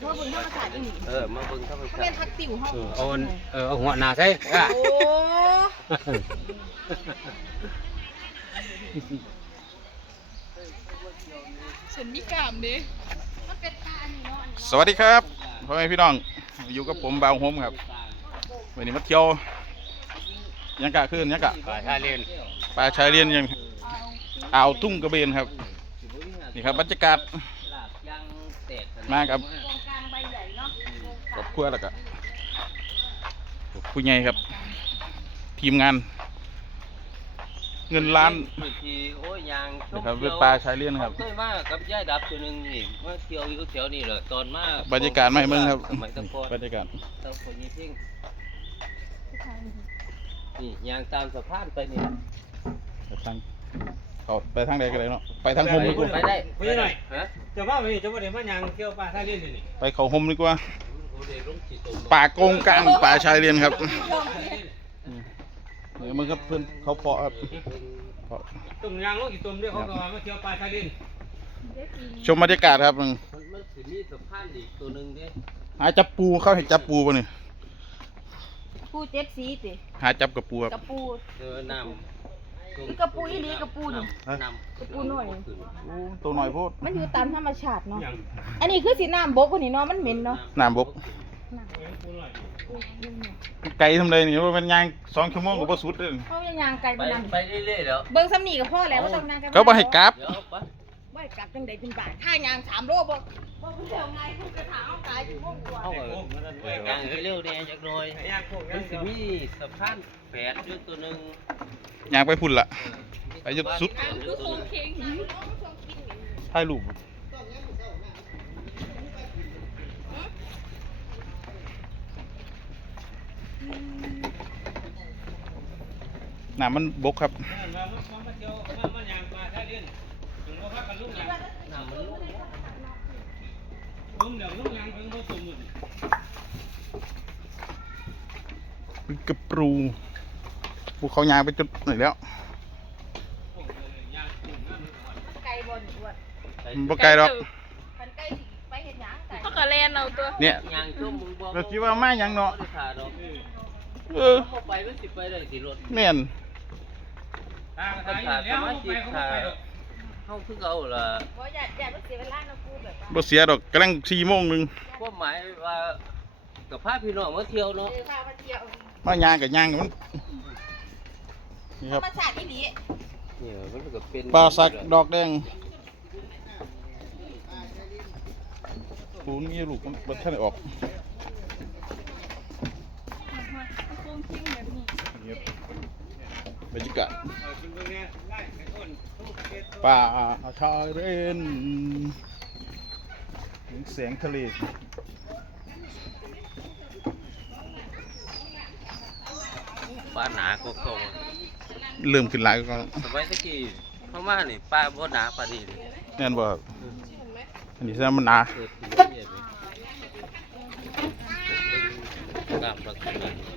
คือเขาเบิ่งธรรมชาติอีหลีเออมาเบิ่งธรรมเขาชาเป็นติพักติ่วเฮาเออเอาอันเออเอาหัวหน้าใส่อะ โอ้ฉันมีกามดิมันเป็นปลาอันนี้เนาะอันนี้สวัสดีครับพ่อแม่พี่น้องอยู่กับผมบ่าวโฮมครับวันนี้มาเที่ยวยังกะขึ้นยังกะปลาชายเลนปลาชายเลียนยังอ่าวทุ่งกระเบนครับนี่ครับบรรยากาศมากับ ครอบครัวแล้วก็ผู้ใหญ่ครับ ทีมงาน เงินล้านที่โอ้ยยางชมนะครับที่เป็ยนวปลาชายเลียนครับ เคยมากับยายดับตัวหนึงนี่มาเที่ยวอยู่แถวนี้แหละตอนมาบรรยากาศไม่เมืองครับ สมัยตะกอนบรรยากาศตะคนนี้เพ่งนี่ยางตามสะพานไปนี่ไปทางเขาไปทางใดกันเลยเนาะไปทางโฮมดีกว่าไปได้ไปหน่อย ฮะ จะว่าวันนี้จะว่าเดี๋ยวมายังเที่ยวปลาชายเลนนี่ไปเขาโฮมดีกว่า โอ้เด็กลงขี่ตมป่าโกงกลางป่าชายเลียนครับเดี๋ยวมึงครับเพื่อนเขาเพาะครับเพาะตุ่มยางลูกกี่ตุ่มด้วยเขาก็ว่ามาเที่ยวปลาชายเลนชมบรรยากาศครับมึงมันมันสิมีสะพานอีกตัวหนึงเด้หาจับปูเขาเห็นจับปูป่ะนี่ปูเจ็ดสีติหาจับกับปูครับกระปูเจอน้ำ นี่กระปูอีหลีกระปูนี่น้ำกระปูน้อย โอ้ตัวหน่อยโพดมันอยู่ตามธรรมชาติเนาะยังอันนี้คือสีน้ำบกคนนี้เนาะ มันเหม็นเนาะน้ำบก ไก่ทำไรนี่ว่ามันย่างสองชั่วโมงกับปสุดเลยเขายังยางไกลไปปานนั้นไปเรื่อยๆแล้วเบิ่งซ้ำนี่ก็พอแล้วว่าต้องนางกันเขาบ่ให้กลับ เดี๋ยวไป บ่ให้กลับจังไดเป็นบาทถ้ายางสามโลบ่บ่เรื่องไงคุณกระถางเอาตายอยู่ม่วงกว่าเข้าไปยางเร็วๆเนี่ยจักหน่อยยางโค้งมันสิมีสะพานแฝดอยู่ตัวหนึงย่างไปพุ่นละไปจนสุดสะพานแฝอยู่ตัวหนึ่งถ่ายรูปน้ำมันบกครับ น้ำมันลงลุกเดี๋ยวลุกยังเพิ่งมาตุ่มหมดกระปูปูเขายางไปจุดไหนแล้วมันไกลบ่นี่อ้วนบ่ไกลหรอกมันใกล้สิไปเฮ็ดหยังไกลเขาก็เล่นเอาตัวเนี่ย ยางจุ่มมึงบอกเราคิดว่ามาหยังเนาะบ่ได้ขาดอกเออเขาไปมันสิไปได้สิรถแม่นทางทางนี้แล้วไปเขาไป เฮาคือเอาล่ะบ่อยากอยากมันเสียเวลาเนาะกูแบบว่าบ่เสียดอกกำลังสี่โมงหนึ่งความหมายว่ากับพาพี่น้องมาเที่ยวเนาะเออพามาเที่ยวมายางกับยางมันนี่ธครรับ รมชาติอีหลีเนี่ยมันก็เป็นปลาสักดอกแดงปูนมีลูกมันบ่ทันได้ออกโค้งคิ้งแบบนี้นี่ครับบรรยากาศป่าชายเรนเห็นแสงทะเลปลาหนาก็เข้าเริ่มขึ้นหลายก็สมัยตะกี้เข้ามานี่ปลาบ่หนาปานนี้เลยแน่นบ่ครับอันนี้แสดงมันหนาเกิดขึ้นเรื่อยๆเลยกล้ามลักษณะ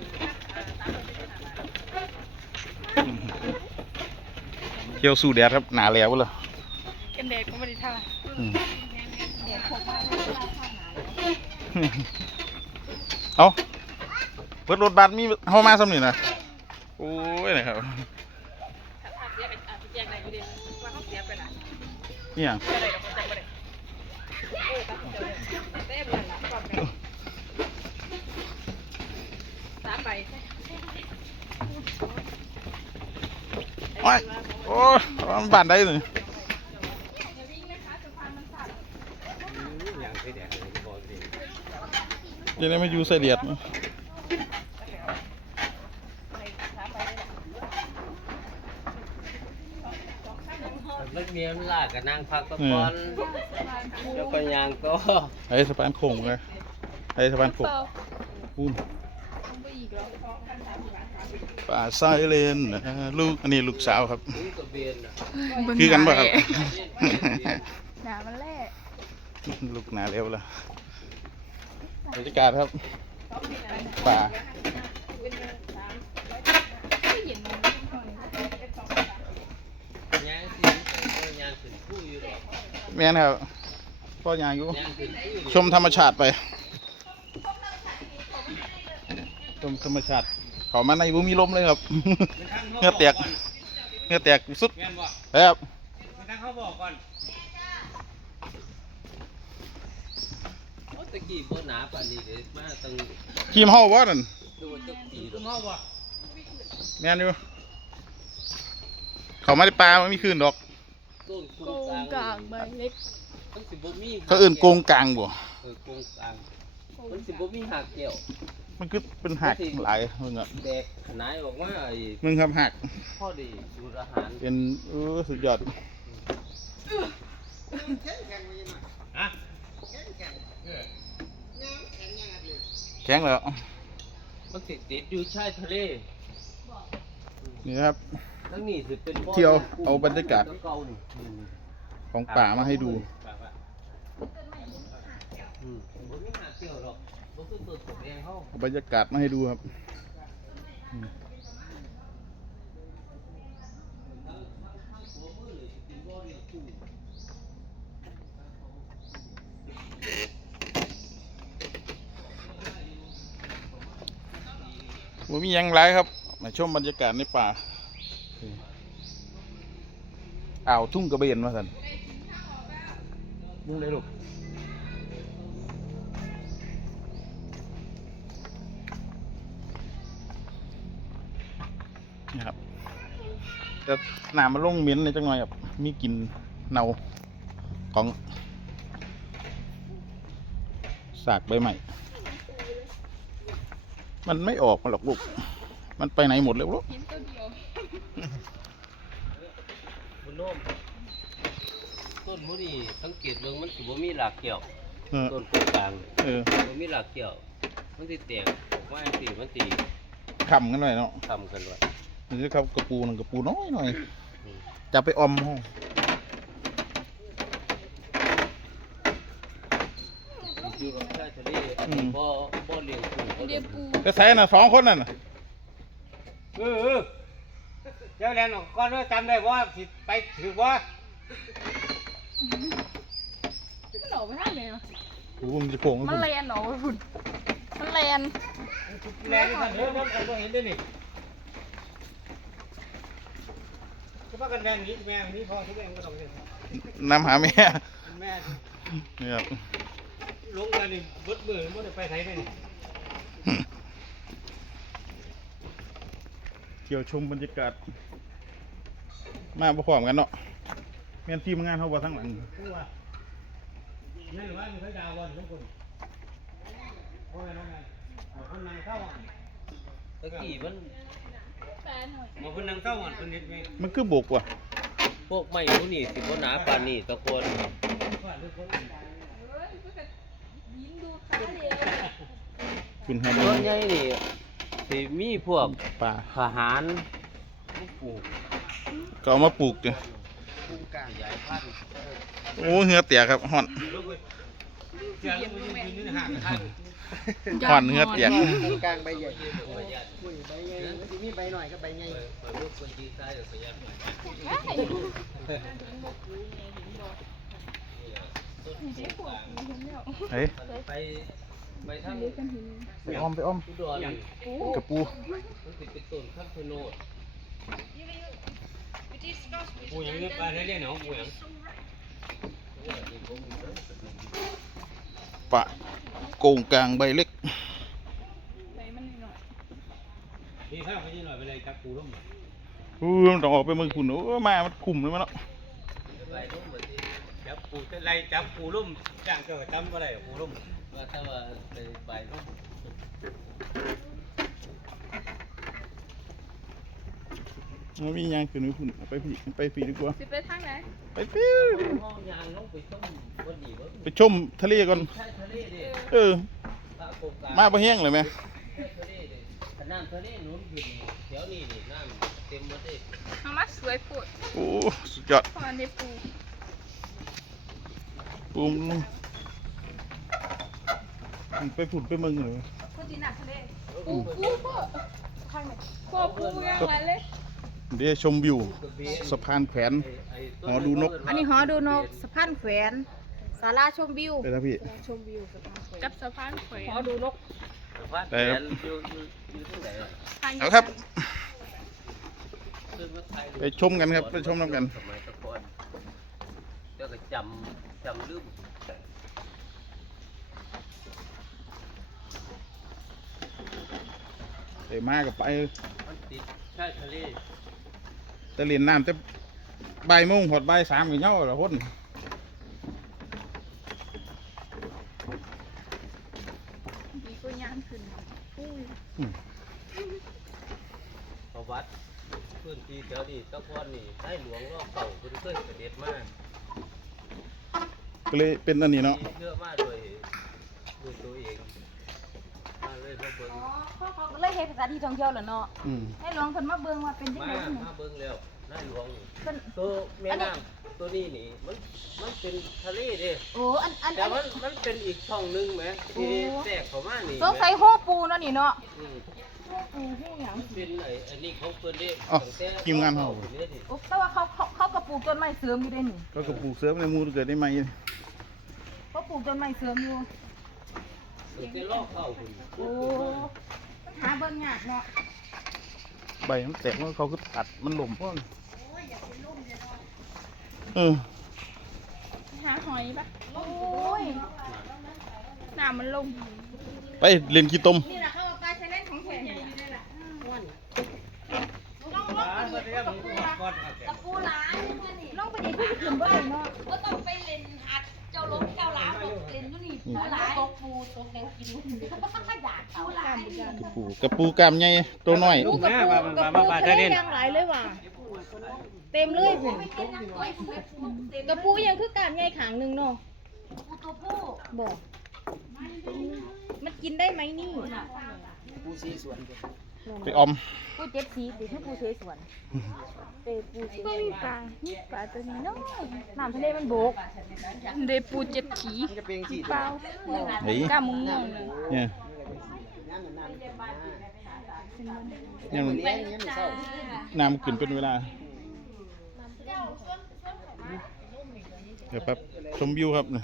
เที่ยวสู่แดดครับหนาแล้วเลยกันแดดก็ไม่ได้ท่าอืมเอาเปิดรถบัสมีเข้ามาสำนี่นะโอ้ยนะครับถ้าเสียกันอาจจะแยกไหนอยู่ดีว่าเขาเสียไปไหนนี่ยังอะไรกับคนจังบ่ได้โอ้ตัดเดี๋ยวเต้มนั่นล่ะความแม่สามใบโอ้ย โอ้ยมันบานได้เลยยางไปแดดเลยบ่สิยังได้มาอยู่ใส่เดียดนี่มันมีมันลากกับนางพักตะกอนแล้วก็ยางก็ไอ้สะพานโค้งเลยไอ้สะพานโค้งปูน ป่าไซเลนนะลูกอันนี้ลูกสาวครับนี่ก็เบียนน่ะคือกันป่ะครับหนามันแล่ลูกหนาเร็วละบรรยากาศครับ ป่ายางสิยางสิคู่อยู่ดอกแม่นครับพออยางอยู่ย่างขึ้นที่ชมธรรมชาติไป ชมธรรมชาติเขามาในบุมีลมเลยครับ เหงื่อแตกเหงื่อแตกสุดแม่นบ่ครับมันทางเขาบอกก่อนโอ้ตะกี้บ่หนาปานนี้เด้มาตั้งทีมเฮาบ่นั่นดูจักปีคุแล้ณวพ่อบ่แม่นอยู่เขามาในป่ามันมีคืนดอกต้นโกงกลางใบเล็กมันสิบ่มีเขาเอื่นโกงกลางบ่เออโกงกลางมันสิบ่มีหักแก้ว มันคือเป็นหักหลายมึงอะแตกขนายออกมาไอ้มึงครับหักพอดีดูดอาหารเป็นเออสุดยอดฮะแข็งแล้วมันสิติดอยู่ชายทะเลนี่นะครับทั้งนี้สิเป็นบ่อเที่ยวเอาบรรยากาศเก่าๆนี่นี่ของป่ามาให้ดู อืมบ่มีหักแก้วหรอกบ่คือต้นสมแดงเฮาเอาบรรยากาศมาให้ดูครับอืมว่ามีหยังไรครับ มาชมบรรยากาศในป่านี่อ่าวทุ่งกระเบนมาสันมึงเลยลูก แต่หนามาลงเหม็นในจังหน่อยครับมีกลิ่นเน่าของสากใบใหม่มันไม่ออกมาหรอกลูก มันไปไหนหมดเลยลูกหินตัวเดียวบุญโน้มต้นมื้อนี้สังเกตเบิ่งมันสิบ่มีหลากแก้วเออต้นโกงกลางเออบ่มีหลากแก้วมันสิแตกออกมาจังซี่มันสิคำกันหน่อยเนาะทำกันไว้ นี่ครับกระปูหนึงกระปูน้อยหน่อยจะไปออมห้องอยู่กับชายทะเลอันนี้บ่บ่เลี้ยงกุ้งเขาเดียวปูจะใส่น่ะสองคนนั่นน่ะเออเออเดี๋ยวแลนออกก่อนว่าจำได้ว่าสิไปถือว่ามันหนอไปทางไหนวะโอ้โหมันจะโค้งมันแลนหนอไปฝุ่นมันแลนแลนกันเด้อมันก็เห็นได้นี่ ก็ว่ากันแลนนี้แม่นี้พอทุกแม่ก็ต้องเห็นนำหาแม่แม่นี่ครับลงกันนี่เบิดมือมันไปไทยได้นี่เที่ยวชมบรรยากาศ มาประกอบกันเนาะแม่นทีมงานเขาว่าทั้งหลังคือว่านั่นว่ามีใครดาววันทุกคนโอ้ยน้องไงคนนั่งเข้าอะตะกี้มันแฟนหน่อย มาคนนั่งเข้าอะคนนิดไหมมันคือบกว่ะพวกไม้พวกนี้สิบ่หนาปานนี้ตะโคนว่าทุกคนเฮ้ยมันก็ยิงดูขาเดียวคุณครับส่วนใหญ่นี่สิมีพวกป่าทหารผู้ปลูกก็เอามาปลูกเนี่ยผู้ขยายพันธุ์โอ้เหงือเตียครับห่อนลูกไปเจ้าลูกไปยืนนี่ห่างกัน ห่อนเหงือเตียกกลางใบใหญ่ประหยัดอุ้ยใบใหญ่มันจะมีใบหน่อยกับใบใหญ่เออเปิดรูปคนดีซ้ายเดี๋ยวประหยัดหน่อยใช่ต้นมีที่พวกมีคนเดียวเฮ้ยไปไปทางไปอ้อมไปอ้อมอุดรนี่กระปูมันสิเป็นต้นข้ามโพโนดปูยังเงือกไปเรื่อยๆเนาะปูยังปะ โกงกลางใบเล็กไปมันหน่อยนี่ข้าวไปยืนหน่อยไปเลยจับปูร่มอู้มันต้องออกไปมือคุณโอ้มามันคุมเลยมันเนาะจับปูจะไล่จับปูร่มจ้างเกิดจำก็ได้ปูร่มว่าถ้าว่าไปใบร่ม มันมีหยังขึ้นไปคุณไปผีไปผีดีกว่าสิไปทางไหนไปผีห้องยางลงไปต้มบนนี้บ่ไปชมทะเลก่อนใช่ทะเลเด้เออพระโกงกลางมาประแห้งเลยไหมใช่ทะเลเด้ขนาดทะเลหนุนขึ้นแถวนี้นี่น้ำเต็มหมดเด้เอามาสวยปวดโอ้สุดยอดพอในปูปูมมันไปผุดไปเมืองเลยคนที่หนักทะเลปูปูพ่อทางไหนพ่อปูยังไงเลย เดี๋ยวชมวิวสะพานแขวนหอดูนกอันนี้หอดูนกสะพานแขวนศาลาชมวิวไปแล้วพี่กับสะพานแขวนขอดูนกว่าได้ครับแขนอยู่อยู่อยู่ที่ไหนอะเอาครับขึ้นว่าไทยไปชมกันครับ ไปชมน้ำกันสมัยตะกอนเจ้าก็จำจำลืมไปมากับไปมันติดชายทะเล จะเรียนน้ำแต่บ่ายโมงหดบ่ายสามกับเงาละคนดีก็ย่างขึ้นอุ้ยประวัติพื้นที่แถวนี้ตะกอนนี่ได้หลวงรอบเก่าเพิ่นเคยเสด็จมาก็เลยเป็นอันนี้เนาะ มีเชื่อมาโดยด้วยตัวเองมา เลยมาเบิ่งอ๋อเขาเขาก็เลยเฮ็ดสถานที่ท่องเที่ยวแหละเนาะอืมให้ลองเพิ่นมาเบิ่งว่าเป็นจังมาได๋เพิ่นมาเบิ่งแล้วหน้าหลวงนี่เพิ่นตัวแม่น้ำตัวนี้นี่มันมันเป็นทะเลเด้โอ้อันอันแต่อัน มันมันเป็นอีกช่องหนึงไหมที่แทรกเข้ามานี่สงสัยโฮปูเนาะนี่เนาะอืมโฮปูฮู้หยังเป็นไอ้อันนี้ของเพิ่นเด้อ๋อตั้งแต่ทีมงานเขาพิ่นี่ดิโอ้แต่ว่าเขาเขาเขาก็ปลูกต้นไม้เสริมอยู่เด้นี่ก็กระปลูกเสริมในหมูเกิดได้ไหมเขาปลูกต้นไม้เสริมอยู่ ตั้งแต่ลอกเข้าพุ่นโอ้หาเบิ่งยากเนาะใบมันแตกแล้วเขาก็ตัดมันหล่มพ่อเออหาหอยปะโอ้ยน้ำมันลงไปเรียนขี้ต้มนี่ล่ะเขาเอาปลาชะเล่นของแท้อยู่นี่ล่ะลองลองไปดิกับปูล่ะกับปูหลายลองไปดิคือขึ้นบ่ได้เนาะ กปูตกแนวกินอยากปูหลายกระปูกระปูกล้ามใหญ่ตัวน้อยลูกกับปูกับปูทะเลยังหลายเลยว่ะเต็มเลยพุ่นไปกินน้ำก้อยปูปูเต็มกับปูยังคือกามใหญ่ขางหนึงเนาะปูตัวผู้บอกมันกินได้ไหมนี่ผู้ซีสวน ไปออมปูเจ็ดสีติคือปูเสสวนเตปูเสก็มีปลานี่ปลาตัวนี้เนาะน้ำทะเลมันโบกเดปูเจ็ดขีมันจะเป็นสีเปล่าเฮ้ยกล้ามม่วงๆเลยเนี่ยน้ำน้ำยังเลี้ยงเงี้ยมันเศร้าน้ำขึ้นเป็นเวลา เดี๋ยวแป๊บชมวิวครับนะ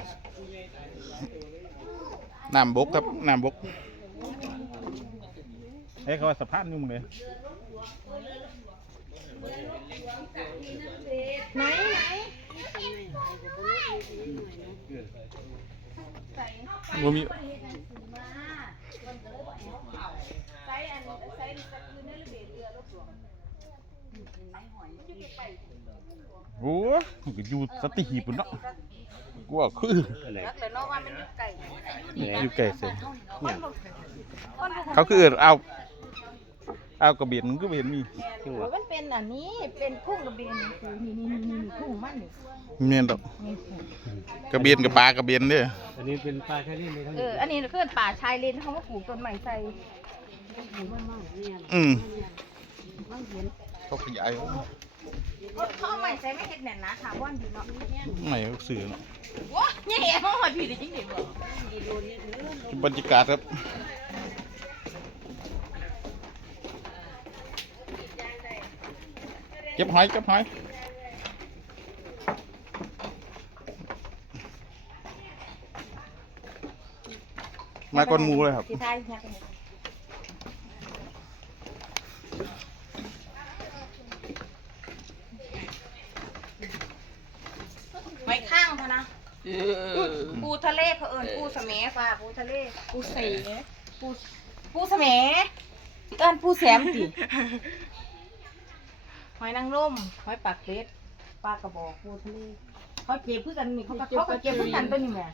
น้ำบกครับน้ำบก เฮ้ยเขาว่าสะพานยุ่งเลยไหนไหนบ่มีไซอันไซตะคือเนลเบเรือรถหลวงโอ้มันก็อยู่สติหีบปุ่นเนาะกูว่าคือรักเลยเนาะว่ามันอยู่ไก่อยู่ไกลเสียเขาคือเอิ้นเอา เอากระเบียนมันก็เห็นมีโอ้ยมันเป็นอันนี้เป็นทุ่งกระเบนคือนี่นี่นี่นี่ทุ่งมันนี่เมียนดอกนี่ทุ่งกระเบียนกับปลากระเบียนเด้ออันนี้เป็นปลาแค่นี้เลยทั้งเอออันนี้คือป่าชายเลนเขามาปลูกต้นไม้ใส่อืมเขาขยายเขาเอาไม้ใส่ไม่เห็ดแน่นนะถามว่าดีเนาะไม่เขาสื่อเนาะว้าเนี่ยเอ๋เขาหอดผิดจริงดิบ่บรรยากาศครับ เก็บหอยเก็บหอยมาก่อนหมูเลยครับ ที่ไทยเนี่ยไว้ข้างเท่านะปูทะเลเขาเอิญปูสะเมฟ้าปูทะเลปูเสปูปูสะเมเอิญปูแสมสิ หอยนางรมหอยปากเป็ดปลากระบอกปูทะเลเขาเก็บเพื่อกันนี่เขาก็เขาก็เก็บเพื่อกันตัวนี้แหม่